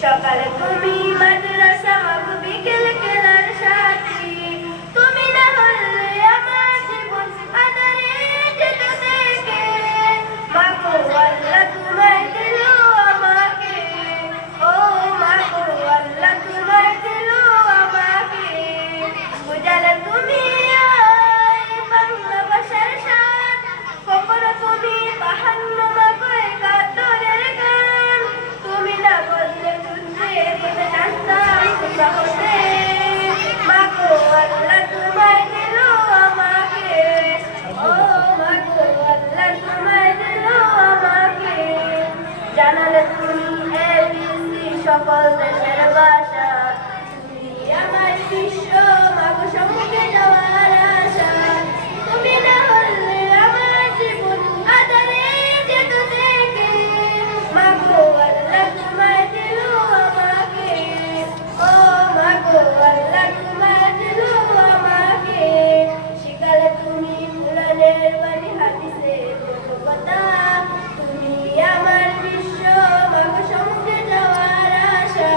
সকালে তুমি মাদ্রাসা মাগো বিকেল খেলার সাথী তুমি না হলে আমার জীবন আধারে যেত থেকে মাগো আল্লাহ তোমায় দিল আমাকে ও মাগো আল্লাহ তোমায় দিল আমাকে বুঝালে তুমি আয় বাংলা ভাষার সাথ কখনো তুমি বাহান্ন মাগো একাত্তরের গান তুমি না বললে শুনতে দিবে জানতাম তোমরা হতে মাগো আল্লাহ তোমায় দিল আমাকে ও মাগো আল্লাহ তোমায় দিল আমাকে জানালে তুমি এবিসি সকল দেশের ভাষা তুমি আমার বিশ্ব মাগো সম্মুখে যাওয়ার আশা তুমি না হলে আমার জীবন আধারে যেত থেকে মাগো আল্লাহ তোমায় দিল আমাকে ও মাগো আল্লাহ তোমায় দিল আমাকে শিখালে তুমি কোরআনের বাণী হাদিসের কথা তুমি আমার বিশ্ব মাগো সম্মুখে যাওয়ার আশা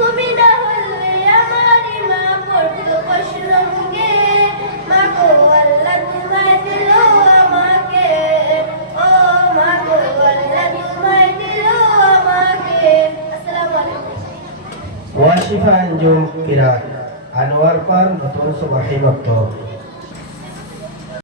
তুমি না হলে আমার ইমাম পড়তো প্রশ্ন মুখে মাগো আল্লাহ তোমায় দিল আমাকে ও মাগো আল্লাহ তোমায় দিল আমাকে আসসালামু আলাইকুম ওয়াশিফা আঞ্জুম কিরাত আনোয়ার পার নতুন সুবাহি ভক্ত